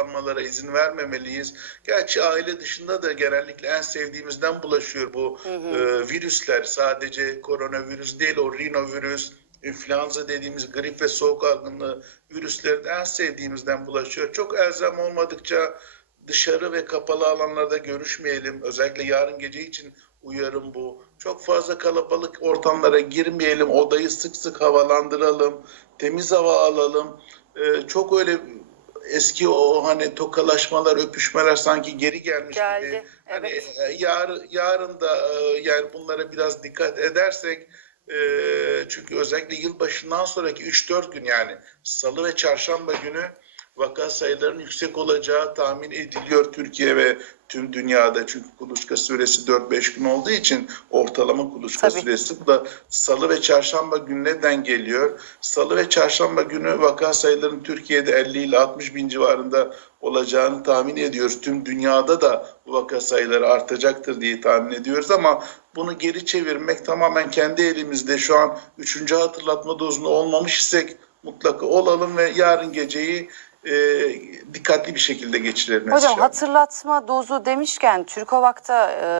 yakalanmalara izin vermemeliyiz. Gerçi aile dışında da genellikle en sevdiğimizden bulaşıyor bu e, virüsler. Sadece koronavirüs değil, o rinovirüs, influenza dediğimiz grip ve soğuk algınlığı virüsleri de en sevdiğimizden bulaşıyor. Çok elzem olmadıkça dışarı ve kapalı alanlarda görüşmeyelim. Özellikle yarın gece için uyarım bu. Çok fazla kalabalık ortamlara girmeyelim. Odayı sık sık havalandıralım. Temiz hava alalım. Ee, çok öyle eski o hani tokalaşmalar, öpüşmeler sanki geri gelmiş Geldi, gibi. Hani evet. e, yarın yarın da e, yani bunlara biraz dikkat edersek e, çünkü özellikle yılbaşından sonraki 3-4 gün yani salı ve çarşamba günü vaka sayılarının yüksek olacağı tahmin ediliyor Türkiye ve tüm dünyada. Çünkü kuluçka süresi 4-5 gün olduğu için ortalama kuluçka Tabii. süresi bu da salı ve çarşamba gününe denk geliyor. Salı ve çarşamba günü vaka sayılarının Türkiye'de 50 ile 60 bin civarında olacağını tahmin ediyoruz. Tüm dünyada da bu vaka sayıları artacaktır diye tahmin ediyoruz ama bunu geri çevirmek tamamen kendi elimizde. Şu an 3. hatırlatma dozunda olmamış isek mutlaka olalım ve yarın geceyi e, dikkatli bir şekilde geçirelim. Hocam hatırlatma dozu demişken Türkovak'ta e,